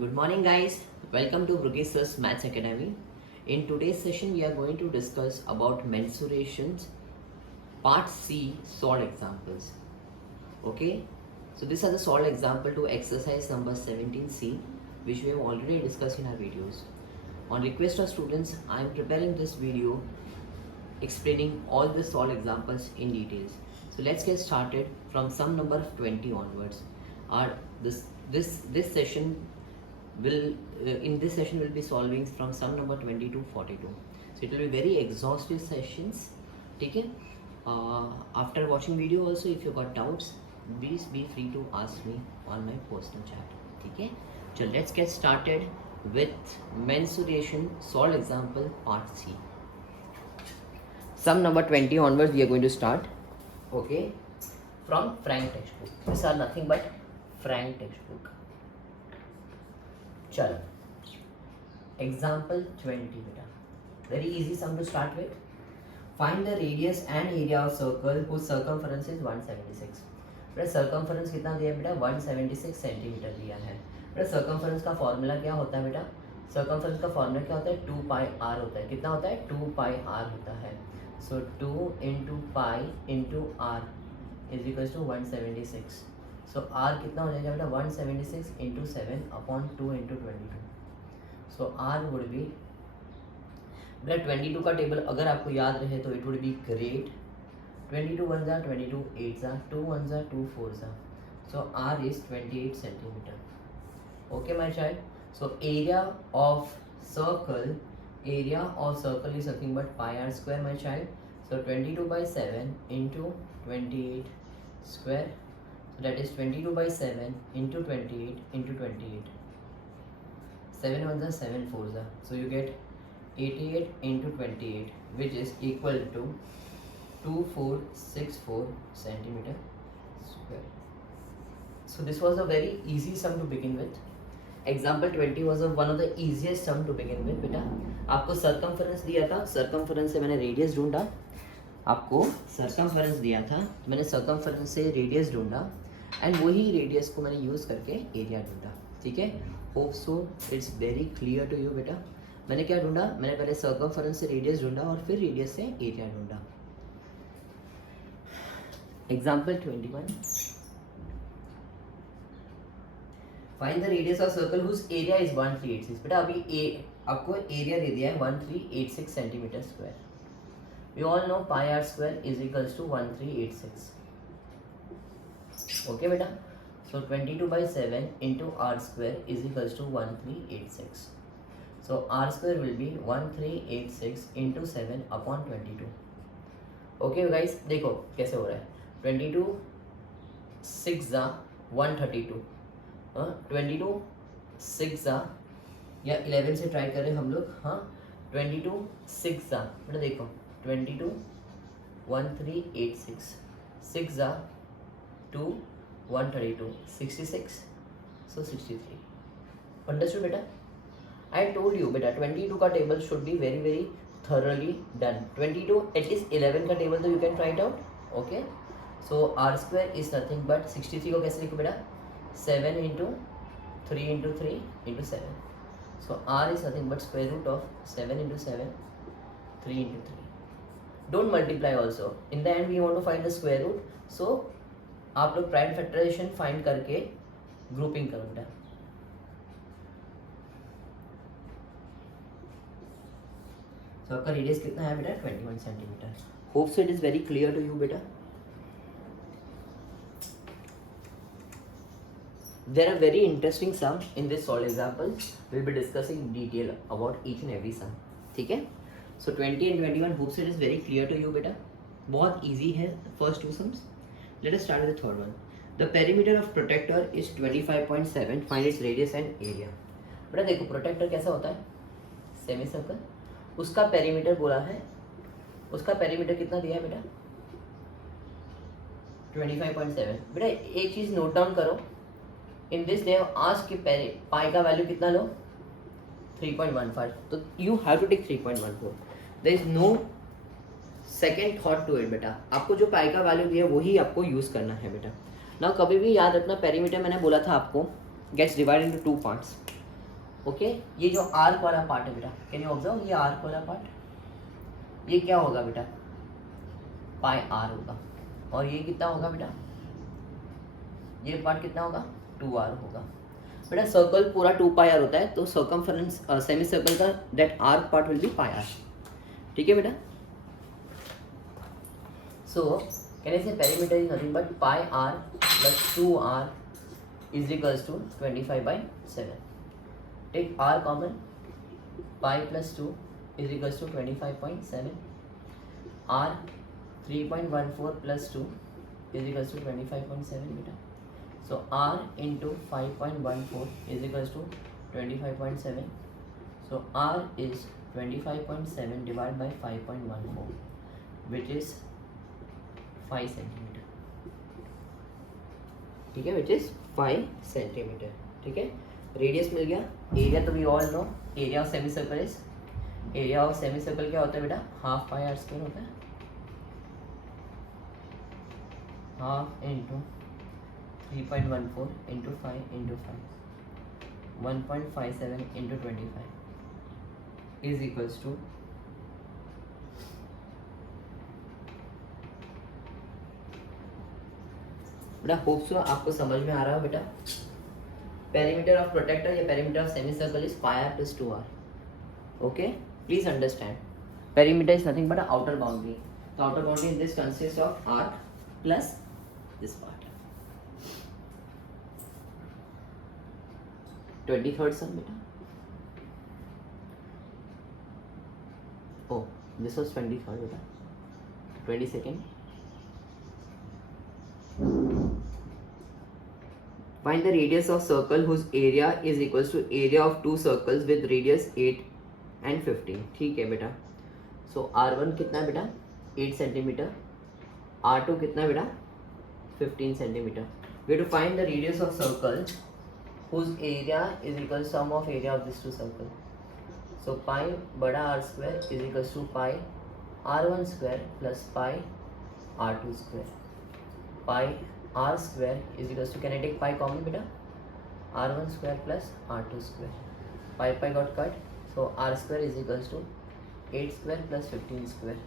Good morning, guys. Welcome to Bruges's Maths Academy. In today's session, we are going to discuss about mensurations, part C, solved examples. Okay, so these are the solved example to exercise number 17C, which we have already discussed in our videos. On request of students, I am preparing this video explaining all the solved examples in details. So let's get started from sum number 20 onwards. Our this session will in this session will be solving from sum number 20 to 42. So it will be very exhaustive sessions. Okay. After watching video also, if you got doubts, please be free to ask me on my personal chat. Okay. So let's get started with mensuration solved example part C. Sum number 20 onwards we are going to start. Okay, from Frank textbook. These are nothing but Frank textbook. चलो, example 20 बेटा, very easy sum to start with. Find the radius and area of circle whose circumference is 176. बेटा circumference कितना दिया है बेटा? 176 centimetre दिया है. बेटा circumference का फॉर्मूला क्या होता है बेटा? circumference का फॉर्मूला क्या होता है? 2 पाई r होता है. कितना होता है? 2 पाई r होता है. So 2 into pi into r is equals to 176. So r कितना हो जाएगा बेटा? 176 into 7 upon 2 into 22. So r would be बेटा 22 का टेबल अगर आपको याद रहे तो it would be great. 22 1 जा 22 8 जा 2 1 जा 2 4 जा. So r is 28 centimeter. Okay my child. So area of circle is nothing but pi r square my child. So 22 by 7 into 28 square. So that is 22 by 7 into 28 into 28. 7 1 is 7 4 is. So you get 88 into 28, which is equal to 2464 centimeter square. So this was a very easy sum to begin with. Example 20 was one of the easiest sum to begin with. बेटा आपको circumference दिया था, circumference से मैंने radius ढूंढा. आपको circumference दिया था, तो मैंने circumference से radius ढूंढा एंड वही radius को मैंने यूज़ करके area ढूंढा. ठीक है. Hope so it's very clear to you बेटा. मैंने क्या ढूंढा? मैंने पहले circumference से radius ढूंढा और फिर radius से area ढूंढा. Example 21. Find the radius of circle whose area is 1386. बेटा अभी आपको एरिया दे दिया है 1386 centimetre square. We all know pi r square is equals to 1386. Okay बेटा. So 22 by 7 into r square is equals to 1386. So r square will be 1386 into 7 upon 22. Okay guys, देखो कैसे हो रहा है. 22 6 जा 132. 22 6 जा या 11 से ट्राई करें हम लोग. हाँ 22 6 जा बेटा देखो 22 1386 6 जा 2 132 66 so 63. Understood बेटा? I told you बेटा 22 का table should be very very thoroughly done. 22 at least 11 का टेबल तो you can try it out. Okay, so r square is nothing but 63 को कैसे लिखो बेटा? 7 into 3 into 3 into 7. So r is nothing but square root of 7 into 7 3 into 3. Don't multiply also. In the end we want to find the square root. So आप लोग prime factorization find करके grouping करो बेटा. तो आपका radius कितना है बेटा? 21 centimetre. Hope so it is very clear to you बेटा. There are very interesting sum in this solved example. We'll be discussing in detail about each and every sum. ठीक है. So 20 and 21 hope so it is very clear to you बेटा. बहुत easy है first two sums. Let us start with the third one. The perimeter of protector is 25.7. Find its radius and area. बेटा देखो protector कैसा होता है? Semi circle. उसका perimeter बोला है. उसका perimeter कितना दिया है बेटा? 25.7. बेटा एक चीज नोट डाउन करो. In this they have asked कि पाई का वैल्यू कितना लो? 3.15. तो you have to take 3.14. There is no second thought to it बेटा. आपको जो पाई का वैल्यू दिया वही आपको यूज़ करना है बेटा. ना कभी भी याद रखना पेरीमीटर मैंने बोला था आपको gets divide into two parts. Okay ये जो आर्क वाला पार्ट है बेटा, कैन यू ऑब्जर्व, ये आर्क वाला पार्ट, ये क्या होगा बेटा, पाई आर होगा, और ये कितना होगा बेटा, ये पार्ट कितना होगा, 2r होगा बेटा। सर्कल पूरा 2 पाई आर होता है, तो सर्कमफरेंस सेमी सर्कल का that arc part will be pi R, ठीक है बेटा। So can I say perimeter is nothing but pi are plus 2r is equals to 25/7, take r common, pi plus 2 is equals to 25.7, r 3.14 plus 2 is equals to 25.7 beta. So r into 5.14 is equals to 25.7. So r is 25.7 divided by 5.14, which is 5 centimeter. ठीक है, which is 5 centimeter. ठीक है, radius मिल गया, area तो we all know, area of semi circle is, area of semi circle क्या होता है बेटा, हाफ पाई आर स्क्वायर होता है, half into 3.14 into 5 into 5, 1.57 into 25 is equals to बेटा, होप सो आपको समझ में आ रहा है बेटा। पेरीमीटर ऑफ प्रोटेक्टर या perimeter of semi circle is pi are plus 2r, okay please understand. Perimeter is nothing but outer boundary, तो outer boundary in this consist of arc plus this part. 23rd sum beta. Oh, this was 23rd beta. 22nd. Find the radius of circle whose area is equals to area of two circles with radius 8 and 15. ठीक है बेटा। So R1 कितना है बेटा, 8 centimetre, R2 कितना बेटा, 15 centimeter. We have to find the radius of circle whose area is equal to sum of area of these two circles. So pi बड़ा R square is equals to pi R1 square plus pi R2 square. Pi R square is equals to, can I take pi common beta? R1 square plus R2 square. Pi got cut. So R square is equals to 8 square plus 15 square.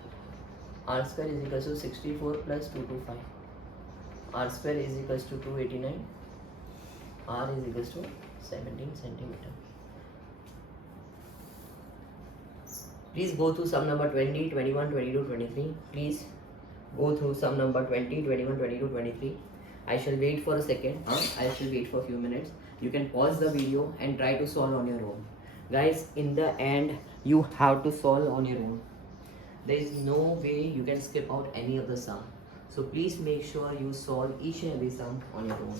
R square is equals to 64 plus 225. R square is equals to 289, R is equals to 17 centimeter. Please go through sum number 20, 21, 22, 23. Please go through sum number 20, 21, 22, 23. I shall wait for a second. I shall wait for a few minutes. You can pause the video and try to solve on your own. Guys, in the end, you have to solve on your own. There is no way you can skip out any of the sum. So please make sure you solve each and every sum on your own.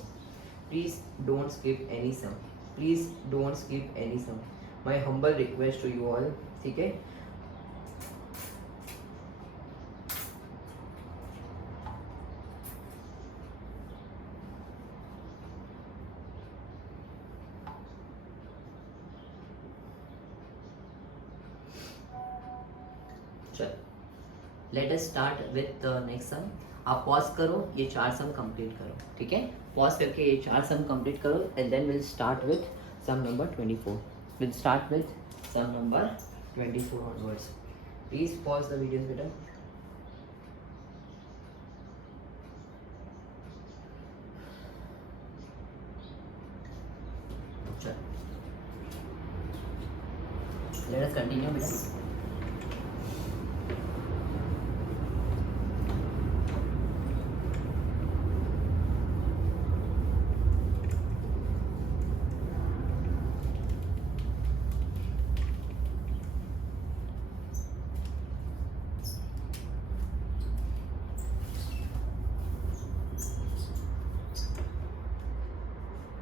Please don't skip any sum. Please don't skip any sum. My humble request to you all. ठीक है? चल, let us start with the next sum. आप pause करो, ये 4 sum complete करो, ठीक है, pause करके ये 4 सम कंप्लीट करो and then will start with sum number 24. Will start with sum number 24 onwards. Please pause the videos बेटा. लेट अस कंटिन्यू बेटा.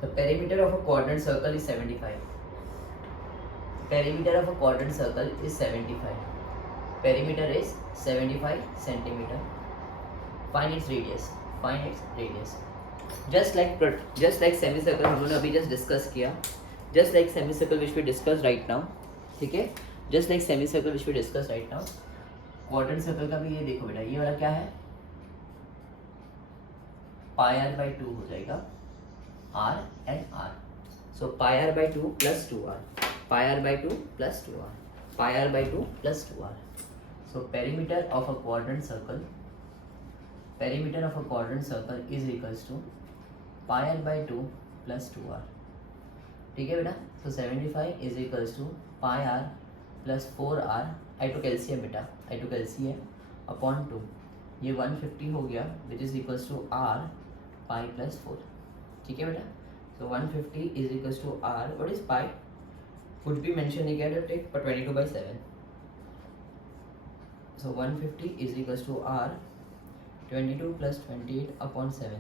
The perimeter of a quadrant circle is 75. Perimeter of a quadrant circle is 75. Perimeter is 75 centimeter. Find its radius. Find its radius. Just like semicircle हमने अभी just discuss किया. Just like semicircle which we discussed right now. ठीक है? Just like semicircle which we discussed right now. Quadrant circle का भी ये देखो बेटा, ये वाला क्या है? Pi r by 2 हो जाएगा. R and R. So pi r by 2 plus 2r. pi r by 2 plus 2r, pi r by 2 plus 2r. So perimeter of a quadrant circle is equals to pi r by 2 plus 2r. ठीक है बेटा. So 75 is equals to pi r plus 4r. I took LCM बेटा, I took LCM upon 2. ये 150 हो गया which is equals to r pi plus 4. ठीक है बेटा. So 150 is equals to r. What is pi? Could be mentioned again, take for 22 by 7. So 150 is equals to r 22 plus 28 upon 7.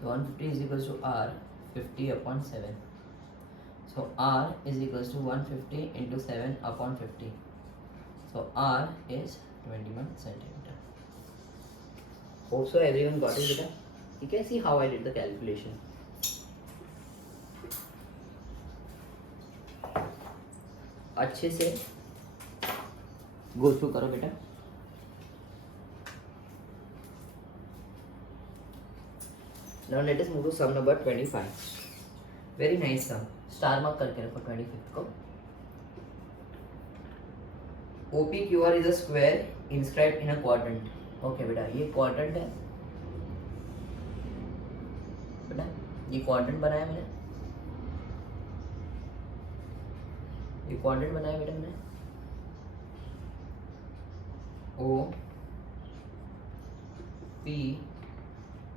So 150 is equals to r 50 upon 7. So r is equals to 150 into 7 upon 50. So r is 21 centimeter. Hope so everyone got it beta. You can see how I did the calculation. अच्छे से go through करो बेटा. Now let us move to sum number 25. Very nice sum. Star mark करके रखो 25 को. OPQR is a square inscribed in a quadrant. Okay बेटा, ये quadrant है. बेटा ये क्वाड्रेंट बनाया मैंने, ये क्वाड्रेंट बनाया बेटा मैंने. O P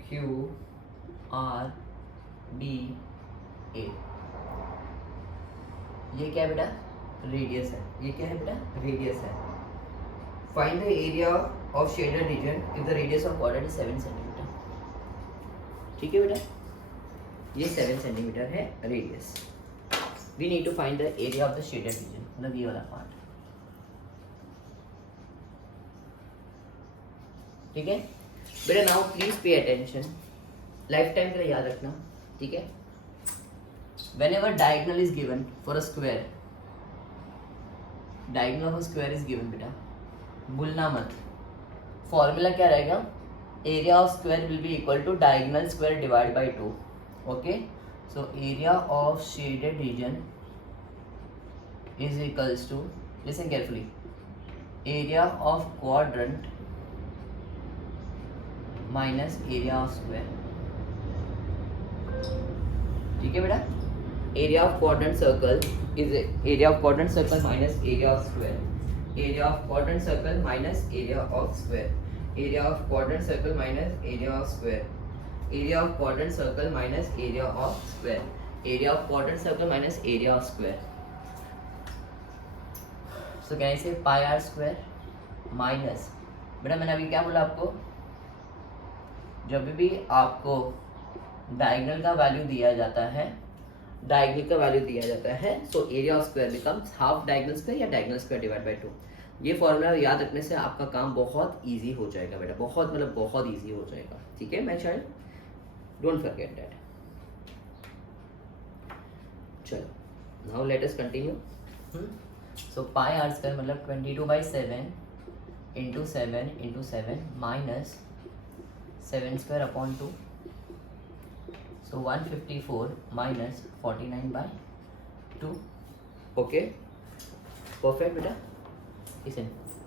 Q R D A. ये क्या है बेटा? रेडियस है. ये क्या है बेटा? रेडियस है. Find the area of shaded region if the radius of quadrant is 7 centimetre. ठीक है बेटा, ये 7 सेंटीमीटर है radius. We need to find the area of the shaded region, मतलब ये वाला पार्ट. ठीक है बेटा. Now please pay attention, lifetime के लिए याद रखना. ठीक है, whenever diagonal is given for a square, diagonal of a square is given बेटा, भूलना मत. फॉर्मूला क्या रहेगा? Area of square will be equal to diagonal square divide by 2. Okay, so area of shaded region is equals to, listen carefully, area of quadrant minus area of square. ठीक है बेटा, area of quadrant circle is area of quadrant circle minus area of square. Area of quadrant circle minus area of square. Area of quadrant circle minus area of square. Area of quadrant circle minus area of square. Area of quadrant circle minus area of square. So can I से पाई are square minus, बेटा मैंने अभी क्या बोला आपको, जब भी आपको डायगोनल का वैल्यू दिया जाता है, डायगोनल का वैल्यू दिया जाता है, सो area of square becomes half diagonal square या डायगोनल स्क्वायर डिवाइड बाय 2. ये फॉर्मूला याद रखने से आपका काम बहुत इजी हो जाएगा बेटा, बहुत मतलब बहुत इजी हो जाएगा. ठीक है my child, don't forget that. चलो now let us continue. So pi are square मतलब 22 by 7 into 7 minus 7 square upon 2. So 154 minus 49 by 2. Okay perfect बेटा. इसे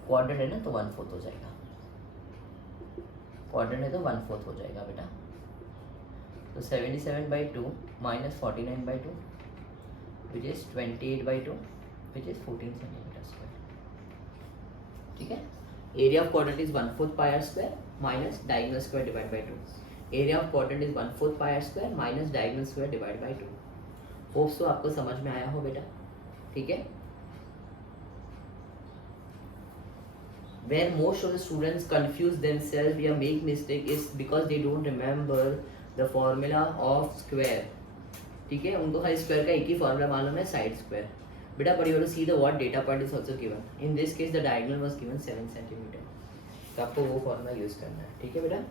क्वाड्रेंट है ना तो 1/4 हो जाएगा. क्वाड्रेंट है तो 1/4 हो जाएगा बेटा. तो 77 by 2 minus 49 by 2 which is 28 by 2 which is 14 centimetre square. ठीक है, area of quadrant is 1/4 pi are square minus diagonal square divide by 2. Area of quadrant is 1/4 pi are square minus diagonal square divide by 2. Hope so आपको समझ में आया हो बेटा. ठीक है, where most of the students confuse themselves या make mistake is because they don't remember the formula of square. ठीक है, उनको हर स्क्वायर का एक ही फॉर्मूला मालूम है, साइड स्क्वायर. बेटा but you have to see the what data point is also given. In this case the diagonal was given 7 centimeter. तो आपको वो फॉर्मूला यूज करना है. ठीक है बेटा,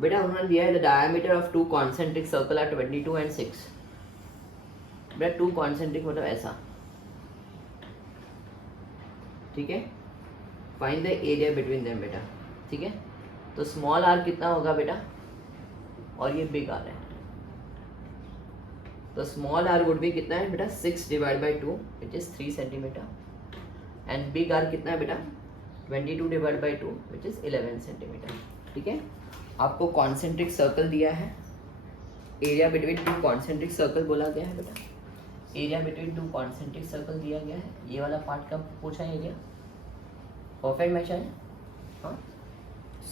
बेटा उन्होंने दिया है the diameter of 2 concentric circle are 22 and 6. बेटा 2 कॉन्सेंट्रिक मतलब ऐसा. ठीक है, find the area between them बेटा. ठीक है, तो स्मॉल आर कितना होगा बेटा, और ये बिग आर है, तो स्मॉल आर वुड भी कितना है बेटा 6 divide by 2 which is 3 centimetre, and big R कितना है बेटा 22 divide by 2 which is 11 centimetre. ठीक है, आपको कॉन्सेंट्रिक सर्कल दिया है, area between two concentric circle बोला गया है बेटा, area between two concentric circle दिया गया है। ये वाला पार्ट का पूछा है एरिया, परफेक्ट मैच है। हाँ,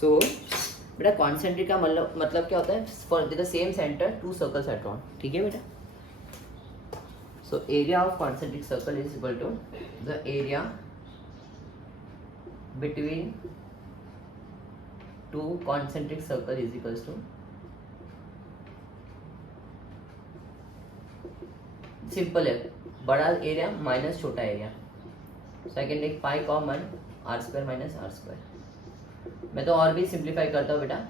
सो बेटा कॉन्सेंट्रिक का मतलब क्या होता है, for the same centre two circles are drawn. ठीक है बेटा, so area of concentric circle is equal to the area between two concentric circle is equals to, simple है, बड़ा एरिया माइनस छोटा area, so I can take pi common R square minus R square. मैं तो और भी simplify करता हूँ बेटा,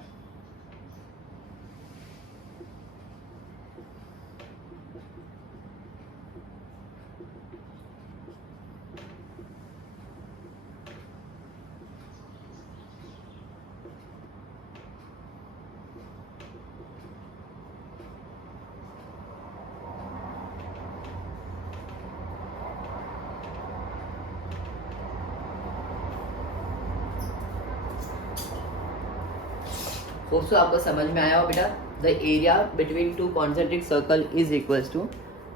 होप सो आपको समझ में आया हो बेटा। The area between two concentric circle is equals to,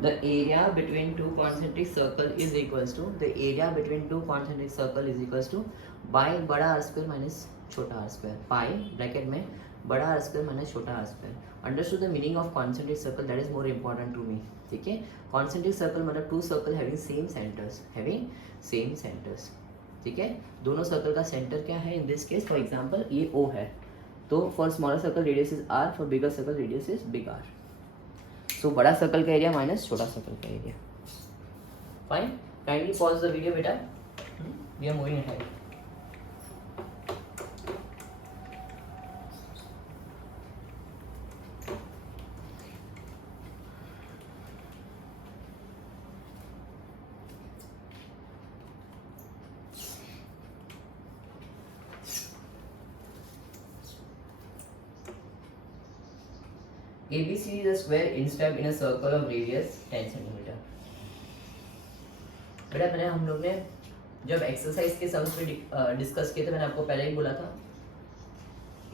the area between two concentric circle is equals to, the area between two concentric circle is equals to by बड़ा आर स्क्वायर माइनस छोटा R square, pi bracket में बड़ा are square minus छोटा R square. Understood the meaning of concentric circle, that is more important to me. ठीक है, concentric circle मतलब two circle having same centres, having same centres. ठीक है, दोनों circle का सेंटर क्या है, in this case for example ये O है, तो for smaller circle radius is r, for bigger circle radius is big r. So बड़ा सर्कल का एरिया माइनस छोटा सर्कल का area. Fine, kindly pause the video बेटा, we are moving ahead. ABC is a square installed in a circle of radius 10 cm। बेटा मैंने हम लोग ने जब एक्सरसाइज के सम्स पे डिस्कस किए थे, मैंने आपको पहले ही बोला था,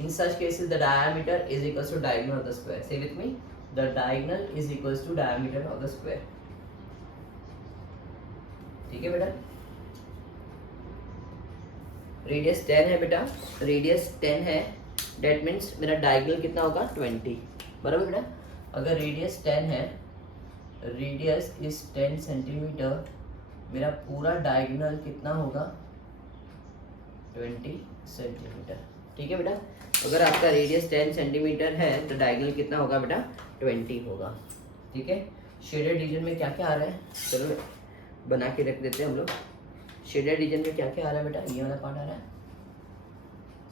in such cases the diameter is equals to diagonal of the square. Say with me, the diagonal is equals to diameter of the square. ठीक है बेटा, रेडियस 10 है बेटा, रेडियस 10 है, दैट मीन्स मेरा डायगोनल कितना होगा 20, बराबर बेटा। अगर रेडियस 10 है, रेडियस इज 10 सेंटीमीटर, मेरा पूरा डायगोनल कितना होगा 20 सेंटीमीटर। ठीक है बेटा, अगर आपका रेडियस 10 सेंटीमीटर है तो डायगोनल कितना होगा बेटा 20 होगा। ठीक है, शेडेड रीजन में क्या क्या आ रहा है, चलो बना के रख देते हैं हम लोग। शेडेड रीजन में क्या क्या आ रहा है बेटा, ये वाला पार्ट आ रहा है,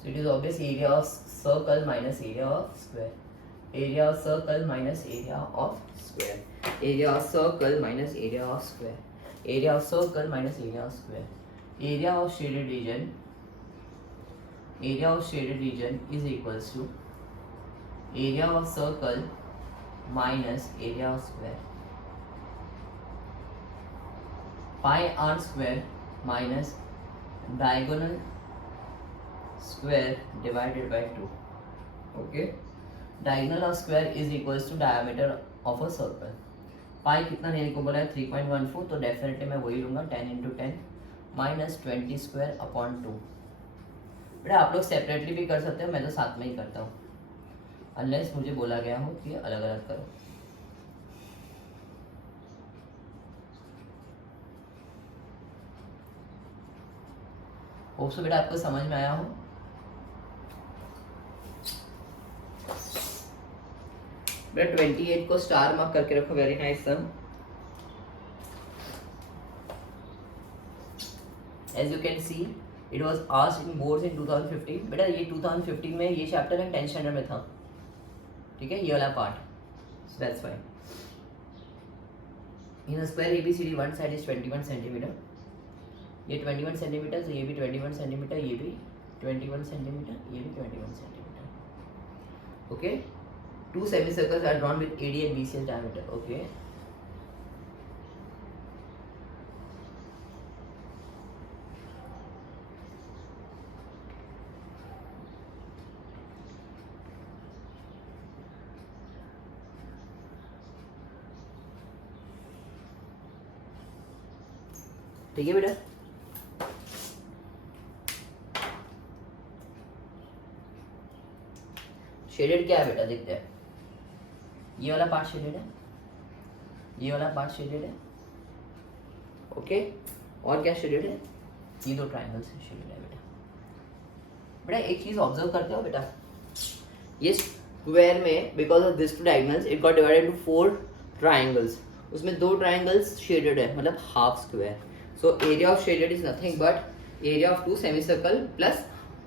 सो it is obvious area of circle minus area of square, area of circle minus area of square, area of circle minus area of square, area of circle minus area of square, area of shaded region, area of shaded region is equals to area of circle minus area of square, pi r square minus diagonal square divided by 2. Okay, diagonal of square is equals to diameter of a circle. Pi कितना लेने को बोला है 3.14, तो definitely मैं वही लूँगा 10 × 10 minus 20 square upon 2। बेटा आप लोग सेपरेटली भी कर सकते हो, मैं तो साथ में ही करता हूँ, अनलेस मुझे बोला गया हो कि अलग अलग करो। होप सो बेटा आपको समझ में आया हो। बेटा 28 को स्टार मार्क करके रखो, very nice sum. As you can see it was asked in boards in 2015। बेटा ये 2015 में ये चैप्टर है 10th स्टैंडर्ड में था। ठीक है, ये वाला part, so that's fine. In square ABCD one side is 21 centimetre, ये 21 सेंटीमीटर, तो ये भी 21 सेंटीमीटर, ये भी 21 सेंटीमीटर, ये भी 21 centimetre. Okay, 2 semicircles are drawn with AD and BC as diameter. Okay, ठीक है बेटा। शेडेड क्या है बेटा, देखते हैं। ये वाला पार्ट शेडेड है, ये वाला पार्ट शेडेड है। ओके, और क्या शेडेड है? ये दो ट्रायंगल्स शेडेड है बेटा। बेटा एक चीज ऑब्जर्व करते हो बेटा, ये स्क्वायर में because of this two diagonals it got divided into 4 triangles, उसमें 2 ट्रायंगल्स शेडेड है, मतलब half square. So area of shaded is nothing but area of 2 semicircle plus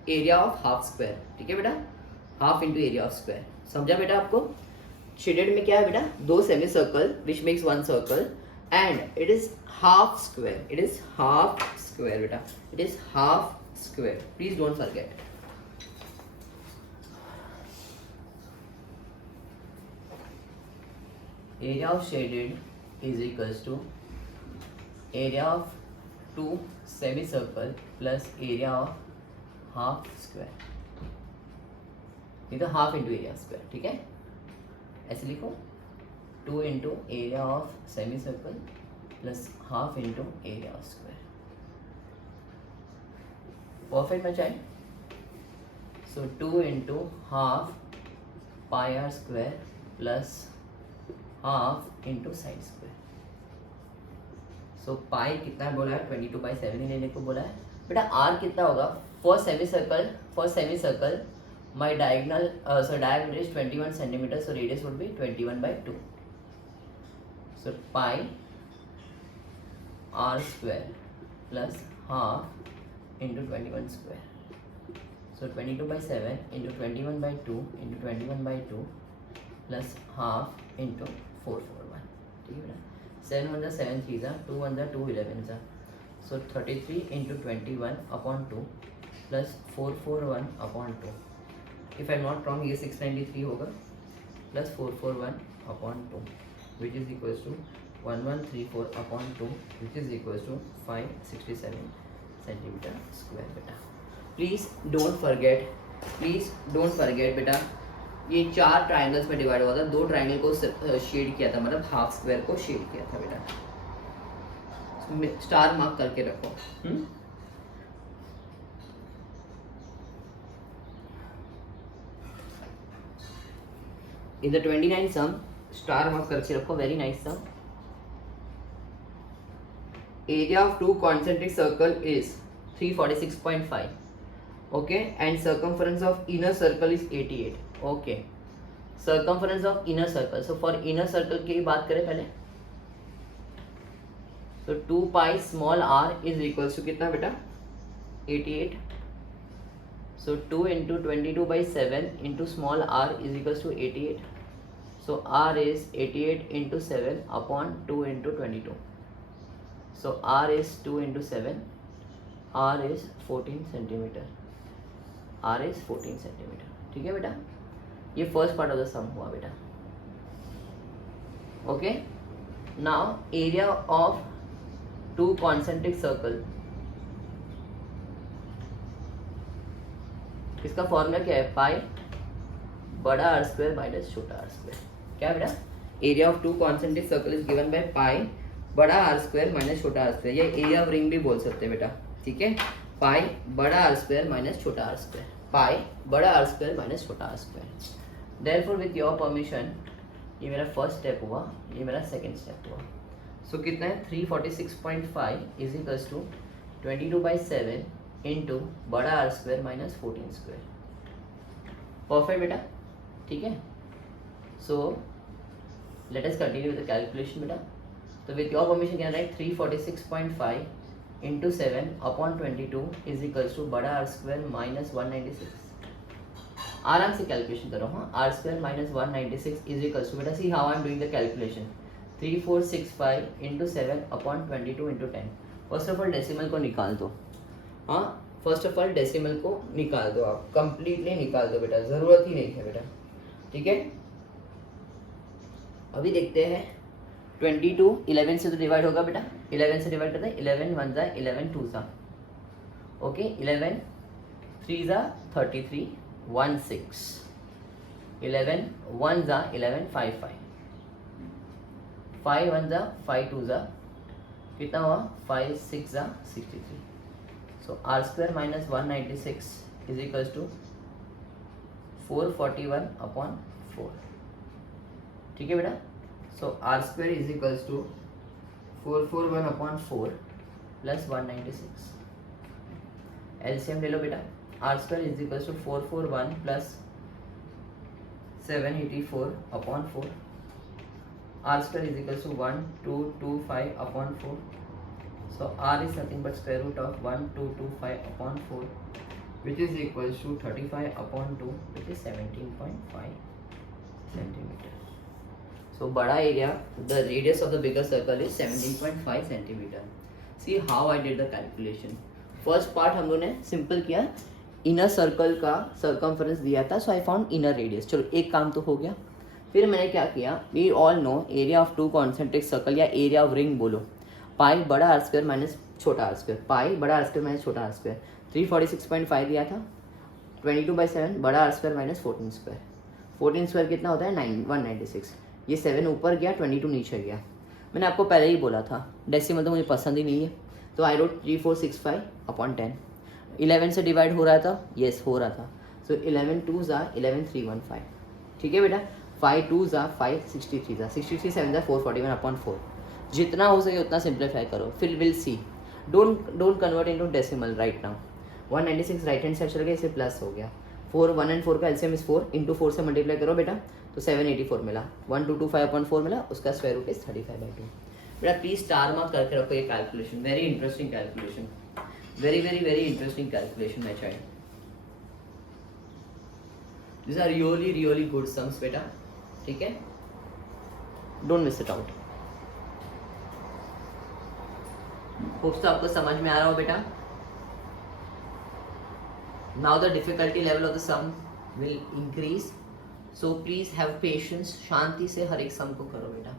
area of half square. ठीक है बेटा, half into area of square. समझा बेटा आपको? Shaded में क्या है बेटा, 2 semicircle which makes 1 circle and it is half square, it is half square बेटा, it is half square, please don't forget. Area of shaded is equals to area of 2 semicircle plus area of half square। ये तो half into area square, ठीक है, ऐसे लिखो 2 into area of semi circle plus half into area of square. Perfect ना चाहे, so 2 into half pi are square plus half into side square. So pi कितना बोला है, 22/7 ही लेने को बोला है बेटा। आर कितना होगा, for semi circle my diagonal diameter is 21 centimeters, so radius would be 21/2, so pi r square plus half into 21 square, so 22/7 into 21/2 into 21/2 plus half into 441। ठीक है बेटा, 7 1 7 3 2 1 2 11, so 33 into 21/2 plus 441/2। If I am not wrong, ये 693 होगा plus 441/2 which is equals to 1134/2 which is equals to 567 centimetre square बेटा। Please don't forget बेटा, ये 4 triangles में divide हुआ था, 2 ट्राइंगल को शेड किया था, मतलब हाफ स्क्वायर को शेड किया था बेटा। स्टार मार्क करके रखो। In the 29 sum, star mark करके रखो, very nice sum. Area of 2 concentric circle is 346.5. Okay, and circumference of inner circle is 88. Okay, circumference of inner circle. So for inner circle की बात करें पहले, so 2 pi small r is equals to कितना बेटा, 88. So 2 into 22/7 into small r is equals to 88. So r is 88 into 7 upon 2 into 22. So r is 2 into 7. r is 14 centimeter. r is 14 centimeter. ठीक है बेटा, ये first part of the सम हुआ बेटा। Okay, now area of 2 concentric circle, इसका formula क्या है, पाई बड़ा आर स्क्वायर माइनस छोटा आर स्क्वायर। क्या बेटा, area of 2 concentric circle is given by pi बड़ा आर स्क्वायर माइनस छोटा आर स्क्वायर, या एरिया ऑफ रिंग भी बोल सकते हैं बेटा। ठीक है, पाई बड़ा आर स्क्वायर माइनस छोटा आर स्क्वायर, पाई बड़ा आर स्क्वायर माइनस छोटा R square. Therefore with your permission, ये मेरा फर्स्ट स्टेप हुआ, ये मेरा सेकेंड स्टेप हुआ। सो कितना है, 346.5 इज इक्वल्स टू 22/7 इंटू बड़ा are square minus 14 square. Perfect बेटा, ठीक है। So let us continue the calculation बेटा। तो with your permission can write 346.5 into 7 upon 22 is equals to बड़ा आर स्क्वायर माइनस 196। आराम से कैलकुलेशन करो, हाँ, r square minus 196 is equals to बेटा, see how I am doing the calculation, 3465 into 7 upon 22 into 10। First of all decimal को निकाल दो, हाँ, फर्स्ट ऑफ ऑल डेसिमल को निकाल दो, आप कंप्लीटली निकाल दो बेटा, ज़रूरत ही नहीं है बेटा, ठीक है। अभी देखते हैं 22 11 से तो डिवाइड होगा बेटा, 11 से डिवाइड करते हैं, 11 1 जा 11 2 जा, ओके, 11 3 जा 33 1 6, 11 1 जा 11 5 5, 5 1 जा 5 2 जा कितना हुआ 5 6 जा 63। So r square minus 196 is equals to 441 upon 4, ठीक है बेटा। So r square is equals to 441 upon 4 plus 196, LCM ले लो बेटा, r square is equals to 441 plus 784 upon 4, r square is equals to 1225 upon 4, so r is nothing but square root of 1225 upon 4 which is equals to 35 upon 2 which is 17.5 centimeter. So बड़ा area, the radius of the bigger circle is 17.5 centimeter. See how I did the calculation. First part हम लोगों ने simple किया, inner circle का circumference दिया था, सो I found inner radius. चलो एक काम तो हो गया। फिर मैंने क्या किया, we all know area of two concentric circle या एरिया ऑफ रिंग बोलो, पाई बड़ा आर स्क्वायर माइनस छोटा आर स्क्वायर, पाई बड़ा आर स्क्वायर माइनस छोटा आर स्क्वायर, 346.5 दिया था, 22/7 बड़ा are square minus 14 square, 14 square कितना होता है 196, ये 7 ऊपर गया 22 नीचे गया। मैंने आपको पहले ही बोला था डेसिमल तो मुझे पसंद ही नहीं है, तो आई रोट 3465 अपॉन 10। 11 से डिवाइड हो रहा था, येस हो रहा था, सो 11 2 ज़ा 11315, ठीक है बेटा, 5 2 ज़ा 5, 63 ज़ा 63 7 ज़ा 441 अपॉन 4। जितना हो सके उतना सिंप्लीफाई करो, फिर will see, don't convert into decimal right now. 196 right hand side चल गया, इसे प्लस हो गया, 4 1 एंड 4 का एलसीएम इज 4, इंटू 4 से मल्टीप्लाई करो बेटा तो 784 मिला, 1225 अपॉन 4 मिला, उसका स्क्वायर रूट इज 35/2। बेटा प्लीज स्टार मार्क करके रखो ये calculation, very interesting calculation, very very very interesting calculation my child, this are really really good sums बेटा, ठीक है, don't miss it out. Hopes तो आपको समझ में आ रहा हो बेटा। Now the difficulty level of the sum will increase, so please have patience, शांति से हर एक सम को करो बेटा।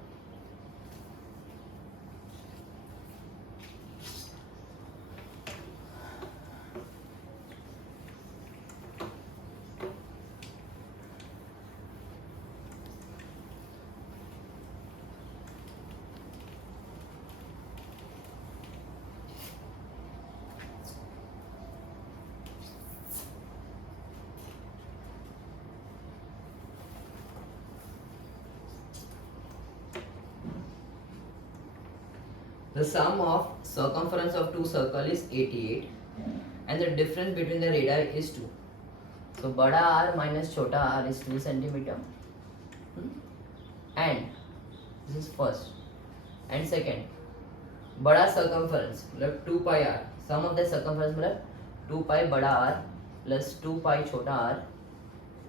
The sum of circumference of two circle is 88 and the difference between the radii is 2. So बड़ा r minus छोटा r is 2 centimeter and this is first and second बड़ा circumference मतलब 2 pi r, sum of the circumference मतलब 2 pi बड़ा r plus 2 pi छोटा r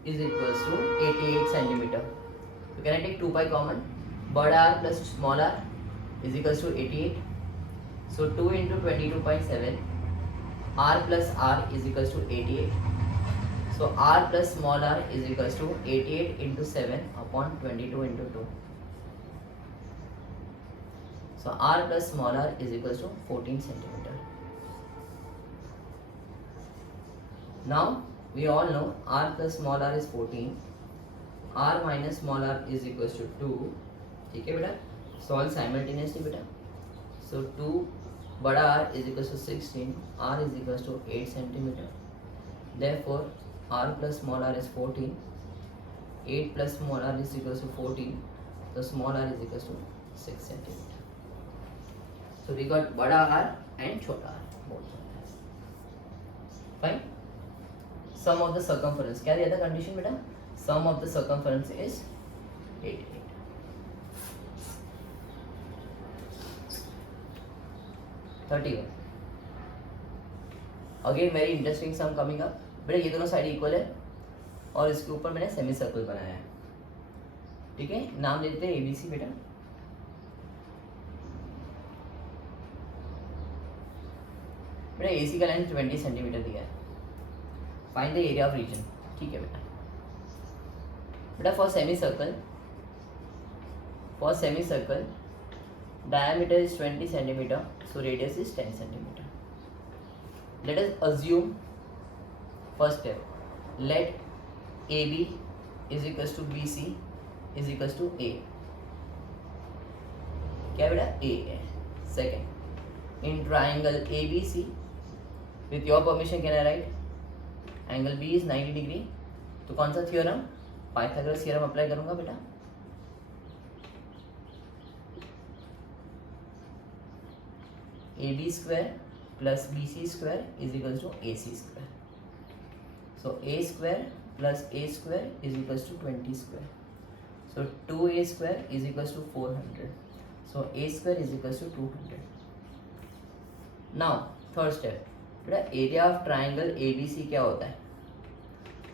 is equals to 88 centimeter. So can I take 2 pi common, बड़ा r plus small r is equals to 88, so 2 into 22.7, r plus r is equals to 88, so r plus small r is equals to 88 into 7 upon 22 into 2, so r plus small r is equals to 14 centimeter. Now we all know r plus small r is 14, r minus small r is equals to 2, ठीक है बेटा, solve simultaneously बेटा, सो 2 बड़ा r is equal to 16, r is equal to 8 centimetre, therefore r plus small r is 14, 8 plus small r is equal to 14, तो small r is equal to 6 centimetre. So we got बड़ा r and छोटा r both, fine. Sum of the circumference क्या दिया था condition बेटा, sum of the circumference is 88। Again very interesting sum coming up बेटा, ये दोनों साइड इक्वल है और इसके ऊपर मैंने सेमी सर्कल बनाया है, ठीक है, नाम दे देते हैं एबीसी बेटा। बेटा AC का लेंथ 20 सेंटीमीटर दिया है. Find the area of region. ठीक है बेटा. बेटा for semi circle diameter is 20 centimeter, so radius is 10 centimeter. Let us assume first step, let AB is equals to BC is equals to A. क्या बेटा A है. Second, in triangle ABC, with your permission can I write angle B is 90 degree. तो कौन सा theorem? Pythagoras theorem apply करूंगा बेटा. AB square plus BC square is equals to AC square. So A square plus A square is equals to 20 square. So 2A square is equals to 400. So A square is equals to 200. Now third step, बेटा area of triangle ABC क्या होता है?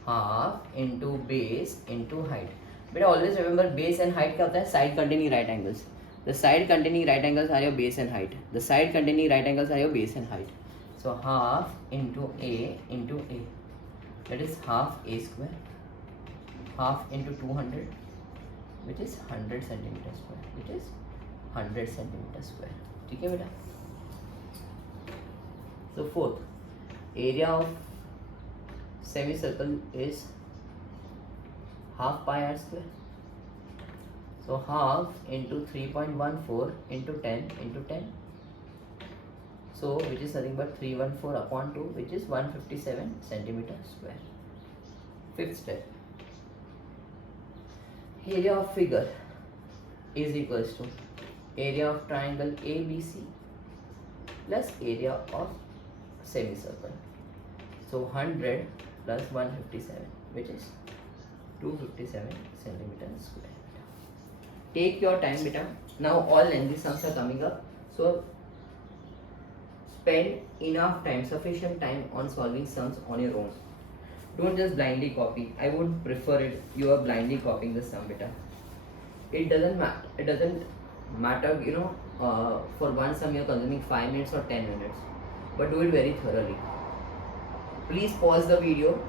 Half into base into height. बेटा always remember base and height क्या होता है? Side containing right angles. The side containing right angles are your base and height. The side containing right angles are your base and height. So half into A into A. That is half A square. Half into 200, which is 100 centimeter square. Which is 100 centimeter square. ठीक है बेटा. So fourth, area of semicircle is half pi r square. So half into 3.14 into 10 into 10. So which is nothing but 314 upon 2, which is 157 centimeter square. Fifth step. Area of figure is equals to area of triangle ABC plus area of semicircle. So 100 plus 157, which is 257 centimeter square. Take your time beta. Now all lengthy sums are coming up, so spend enough time, sufficient time on solving sums on your own. Don't just blindly copy. I would prefer it you are blindly copying the sum beta. It doesn't matter for one sum you're consuming 5 minutes or 10 minutes, but do it very thoroughly. Please pause the video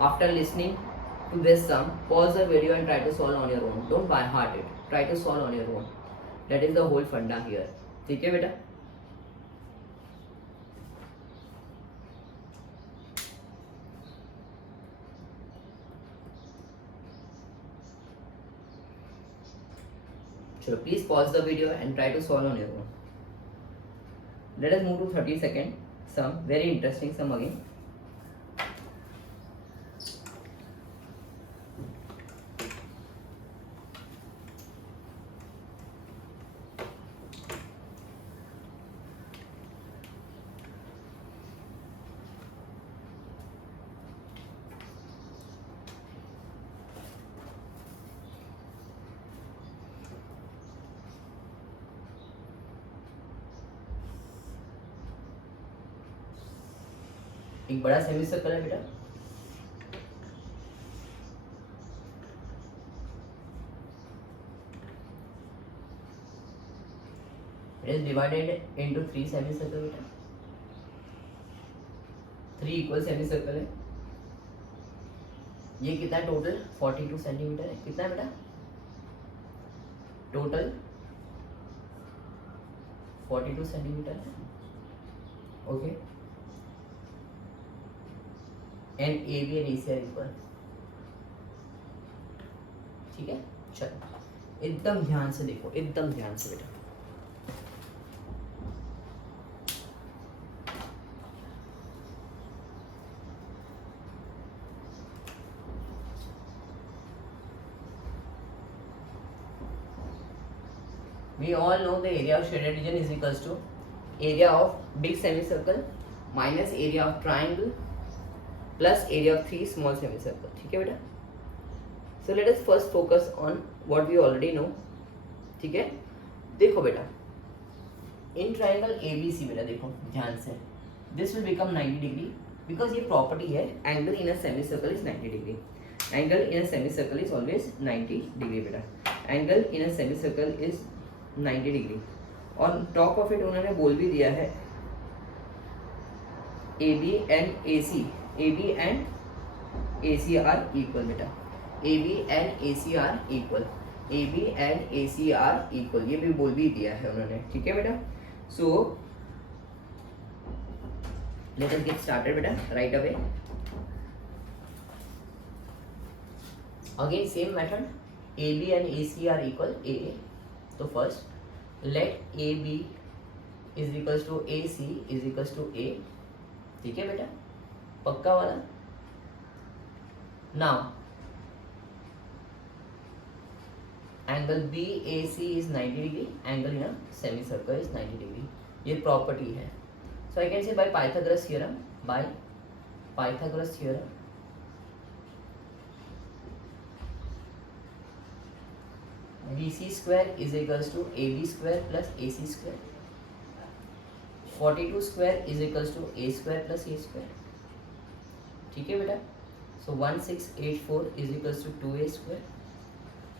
after listening to this sum. Pause the video and try to solve on your own. Don't by heart it. Try to solve on your own. That is the whole funda here. ठीक है बेटा. चलो please pause the video and try to solve on your own. Let us move to 32nd sum. Very interesting sum again. एक बड़ा semi circle है बेटा. It is divided into 3 semicircle बेटा. 3 equal semicircle है. ये कितना टोटल 42 सेंटीमीटर है. कितना है बेटा टोटल 42 सेंटीमीटर है. Okay. And A B and AC are equal. ठीक है. चलो एकदम ध्यान से देखो, एकदम ध्यान से बेटा. We all know the area of shaded region is equals to area of big semicircle minus area of triangle plus area of 3 small semicircle. ठीक है बेटा. So let us first focus on what we already know. ठीक है. देखो बेटा in triangle ABC बेटा देखो ध्यान से, this will become 90 degree because ये property है angle in a semicircle is 90 degree. Angle in a semicircle is always 90 degree बेटा. Angle in a semicircle is 90 degree. और टॉप ऑफ इट उन्होंने बोल भी दिया है A B and A C, A B and A C are equal बेटा, A B and A C are equal, A B and A C are equal, ये भी बोल भी दिया है उन्होंने, ठीक है बेटा। So let us get started बेटा right away. Again same method, A B and A C are equal a, तो first let A B is equals to A C is equals to a, ठीक है बेटा, पक्का वाला। Now angle B A C is 90 degree, angle in a semi circle is 90 degree, ये property है। So I can say by Pythagoras theorem, by Pythagoras theorem BC square is equals to AB square plus AC square, 42 square is equals to A square plus A square, ठीक है बेटा। सो 1684 is equals to 2A square,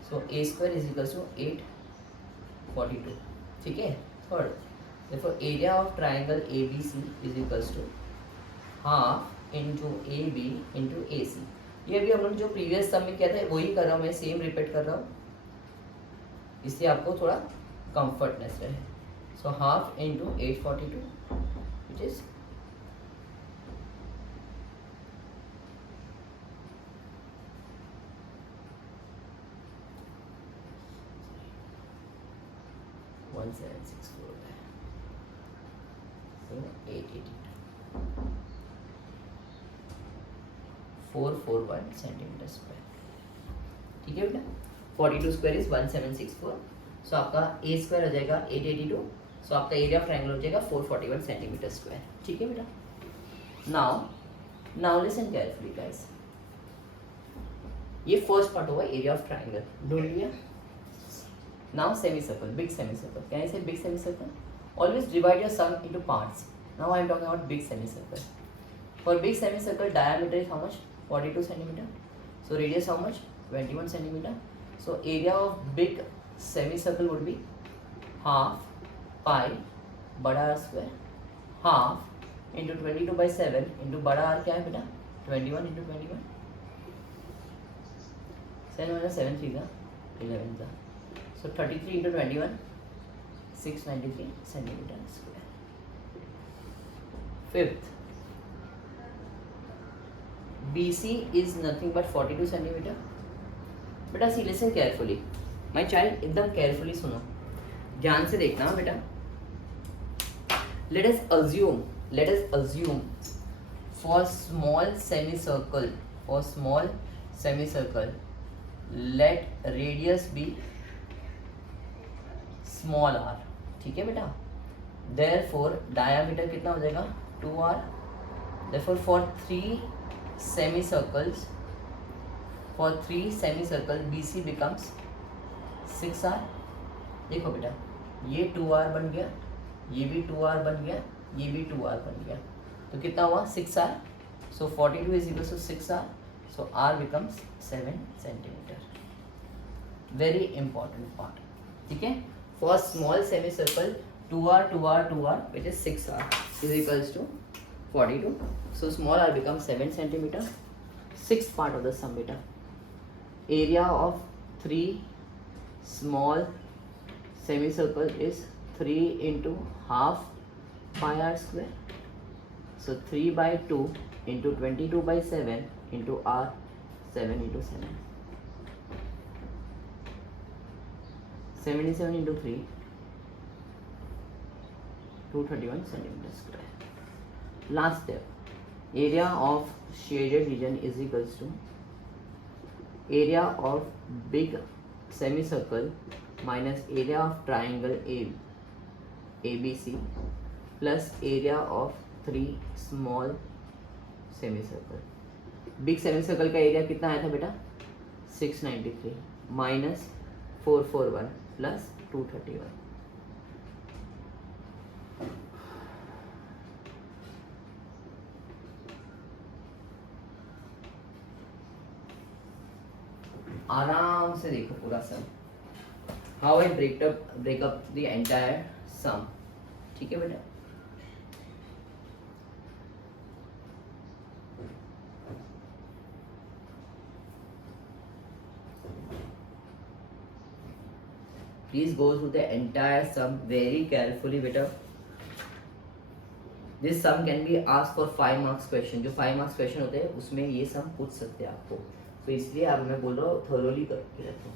so A square is equals to 842, ठीक है। Third, therefore area of triangle ABC is equals to half into AB into AC, ये भी हम लोग जो प्रीवियस सम में किया था वही कर रहा हूँ मैं, सेम रिपीट कर रहा हूँ, इसलिए आपको थोड़ा कंफर्टनेस रहे। So half into 842 which is 1764, so 882, 441 centimetre square, ठीक है बेटा। 42 स्क्वायर इज 1764, सो आपका ए स्क्वायर हो जाएगा 882, सो आपका एरिया ऑफ ट्रायंगल हो जाएगा 441 सेंटीमीटर स्क्वायर, ठीक है बेटा। नाउ लिसन केयरफुली गाइस, ये फर्स्ट पार्ट होगा एरिया ऑफ ट्रायंगल, ढूंढ लिया। Now semi circle, big semi circle, can I say big semi circle, always divide your sum into parts. Now I am talking about big semi circle. For big semi circle diameter is how much? 42 centimeter, so radius how much? 21 centimeter. So area of big semicircle would be half pi बड़ा R square, half into 22/7 into बड़ा R क्या है बेटा? 21 into 21, 7 3 का 11 का, so 33 into 21, 693 centimeter square. Fifth, BC is nothing but 42 centimeter. बेटा see listen carefully my child, एकदम carefully सुनो, ध्यान से देखना बेटा। Let us assume for small semicircle let radius be small r, ठीक है बेटा। देयरफॉर डायमीटर कितना हो जाएगा? 2r। Therefore for 3 semicircle BC becomes 6r। देखो बेटा, ये 2r बन गया, ये भी 2r बन गया, ये भी 2r बन गया, तो कितना हुआ? 6r। So 42 is equal to 6r, so r becomes 7 centimeter. Very important part, ठीक है। For small semicircle 2r which is 6r is equals to 42, so small r becomes 7 centimeter. Sixth part of the sum beta, area of 3 small semicircle is 3 into half pi r square, so 3/2 into 22/7 into r, 7 into 7, 77 into 3, 231 centimeter square. Last step, area of shaded region is equals to area of big semicircle minus area of triangle ABC plus area of 3 small semicircle. Big semicircle का area कितना आया था बेटा? 693 minus 441 plus 231, आराम से देखो पूरा sum, how I break up the entire sum, ठीक है बेटा। Please go through the entire sum very carefully beta. This sum can be asked for 5 marks question. जो 5 marks question होते हैं उसमें ये sum पूछ सकते हैं आपको, तो इसलिए अब मैं बोल रहा हूँ thoroughly करके रखो.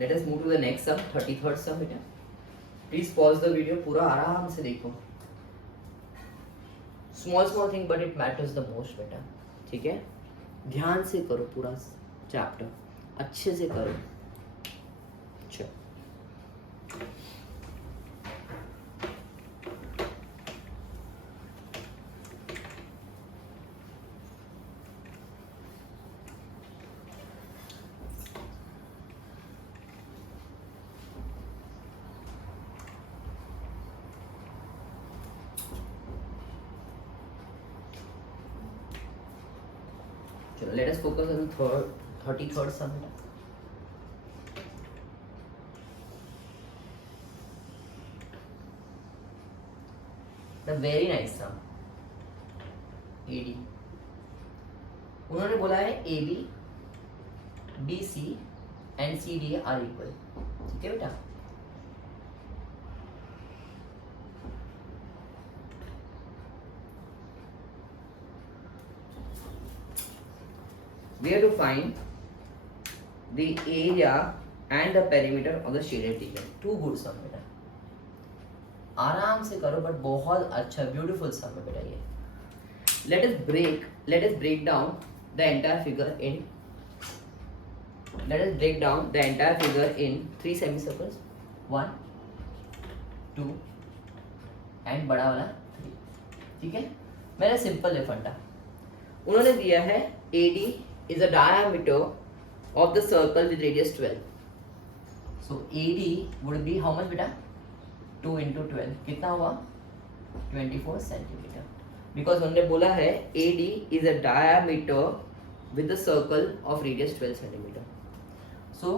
Let us move to the next sum, 33rd sum बेटा. Please pause the video, पूरा आराम से देखो. Small thing but it matters the most बेटा. ठीक है, ध्यान से करो पूरा चैप्टर, अच्छे से करो. चलो let us focus on the 33rd sum. The very nice sum. AD. उन्होंने बोला है AB, BC and CD are equal. ठीक है बेटा. We have to find the area and the perimeter of the shaded region. Two good sum बेटा. आराम से करो बट बहुत अच्छा ब्यूटीफुल सम है बेटा ये. Let us break down the entire figure in. Let us break down the entire figure in 3 semicircles. 1, 2 and बड़ा वाला 3. ठीक है, मेरा सिंपल है फंडा. उन्होंने दिया है AD is the diameter of the circle with radius 12. So AD would be how much beta? 2 into 12 कितना हुआ? 24 centimeter. Because उन्होंने बोला है AD is a diameter with the circle of radius 12 centimeter. So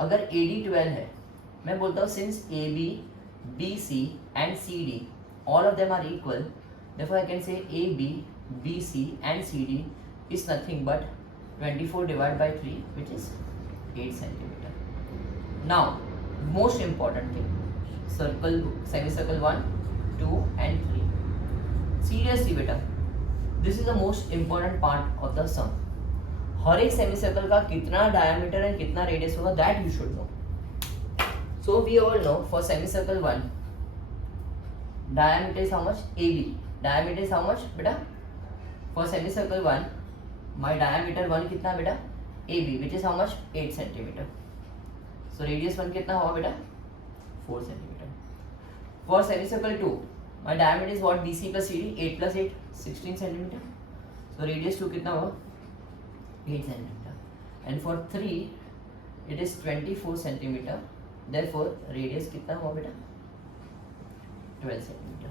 अगर AD 12 है, मैं बोलता हूँ since AB, BC and CD all of them are equal, therefore I can say AB, BC and CD is nothing but 24 divided by 3, which is 8 centimeter. Now, most important thing, circle, semicircle 1, 2 and 3. Seriously beta, this is the most important part of the sum. हर एक semicircle का कितना diameter and कितना radius होगा, that you should know. So we all know for semicircle 1, diameter is how much? AB. Diameter is how much beta? For semicircle 1, my diameter 1 कितना बेटा? AB, which is how much? 8 centimeter. So radius 1 कितना हुआ बेटा? 4 centimeter. For semicircle 2, my diameter is what? BC plus CD, 8 plus 8, 16 centimeter. So radius 2 कितना हुआ? 8 centimeter. And for 3, it is 24 centimeter. Therefore radius कितना हुआ बेटा? 12 centimeter.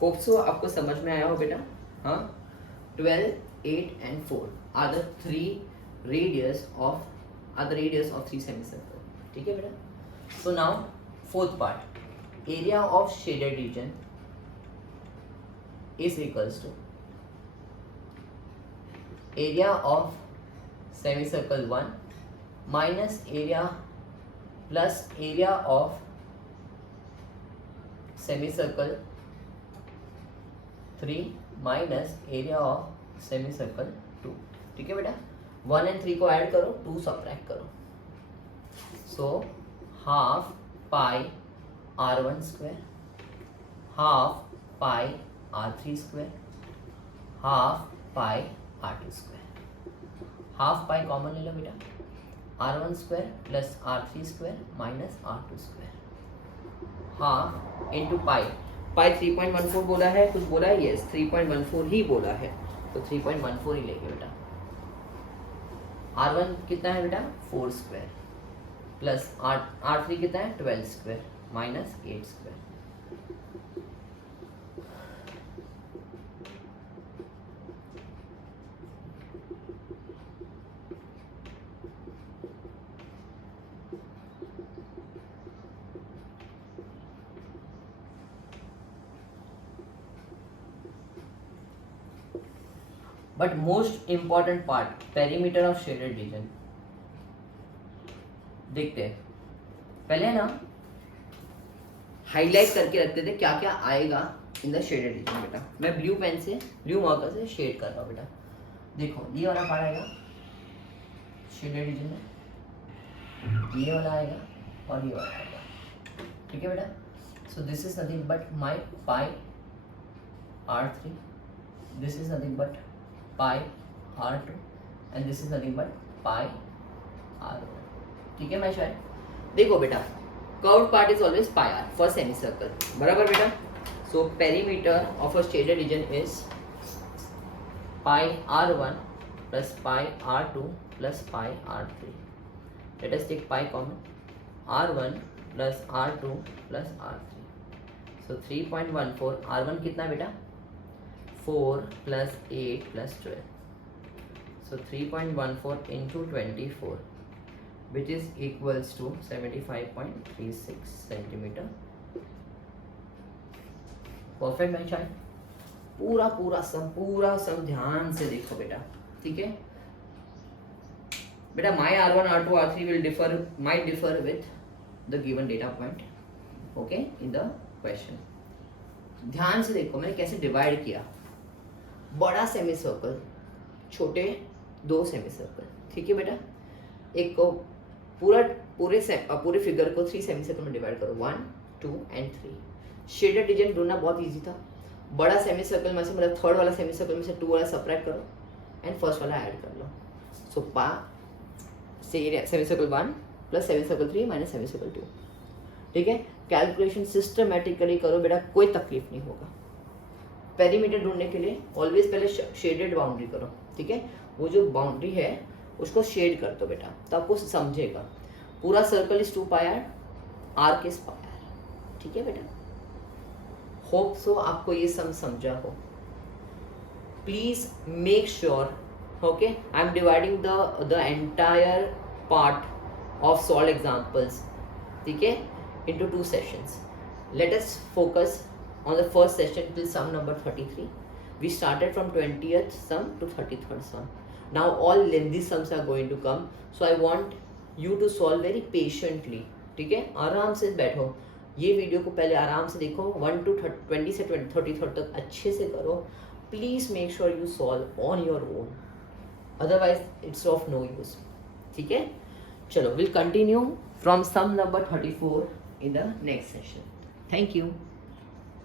होप सो आपको समझ में आया हो बेटा? हाँ, 12, 8 and 4 are the radius of 3 semicircle. ठीक है बेटा. So now fourth part, area of shaded region is equals to area of semicircle 1 minus area plus area of semicircle 3 minus area of semicircle 2. ठीक है बेटा. 1 and 3 को add करो, 2 subtract करो. So half pi r1 square, half pi r3 square, half pi r2 square. half pi common ले लो बेटा. r1 square plus r3 square minus r2 square. half into pi. pi 3.14 बोला है, कुछ बोला है? यस, 3.14 ही बोला है, तो 3.14 ही लेंगे बेटा. r1 कितना है बेटा? 4 स्क्वायर प्लस r3 कितना है? 12 square minus 8 square. But most important part perimeter of shaded reason देखते हैं। पहले ना हाईलाइट करके रखते थे क्या क्या आएगा इन द शेडेड रीजन। बेटा मैं ब्लू पेन से, ब्लू मार्कर से शेड कर रहा हूँ। बेटा देखो ये वाला पार्ट आएगा शेडेड रीजन में, ये वाला आएगा और ये वाला आएगा। ठीक है बेटा, so this is nothing but my pi R3, this is nothing but pi R2 and this is nothing but pi R1। ठीक है मैं शायद, देखो बेटा curved part is always pi R for semicircle, बराबर बेटा। So perimeter of a shaded region is pi R1 plus pi R2 plus pi R3। Let us take pi common, R1 plus R2 plus R3। So 3.14 R1 कितना बेटा 4 plus 8 plus 12। So 3.14 into 24 which is equals to 75.36 centimetre. Perfect मैं शायद, पूरा सम ध्यान से देखो बेटा। ठीक है बेटा, my R1 R2 R3 will might differ with the given data point okay in the question। ध्यान से देखो मैंने कैसे डिवाइड किया, बड़ा सेमी सर्कल, छोटे दो सेमी सर्कल। ठीक है बेटा, एक को पूरे फिगर को 3 सेमी सर्कल में डिवाइड करो, 1 2 एंड 3। शेडेड रीजन ढूंढना बहुत इजी था, बड़ा सेमी सर्कल में से मतलब थर्ड वाला सेमी सर्कल में से 2 वाला सब्ट्रैक्ट करो एंड फर्स्ट वाला ऐड कर लो। सो पा semi circle 1 plus semi circle 3 minus semi circle 2। ठीक है, कैलकुलेशन सिस्टमेटिकली करो बेटा, कोई तकलीफ नहीं होगा। पेरीमीटर ढूंढने के लिए ऑलवेज पहले शेडेड बाउंड्री करो। ठीक है, वो जो बाउंड्री है उसको शेड कर दो बेटा, तो आपको समझेगा। पूरा circle is 2 pi R, arc is pi R। ठीक है बेटा, होप सो आपको ये समझा हो। Please make sure okay, I am dividing the entire part of solve examples, ठीक है, into 2 sessions. Let us focus on the first session till sum number 33. We started from 20th sum to 33rd sum. Now all lengthy sums are going to come, so I want you to solve very patiently. ठीक है, आराम से बैठो, ये video को पहले आराम से देखो, 1 to 20 से 33rd तक अच्छे से करो। Please make sure you solve on your own, otherwise it's of no use. ठीक है, चलो will continue from sum number 34 in the next session. Thank you.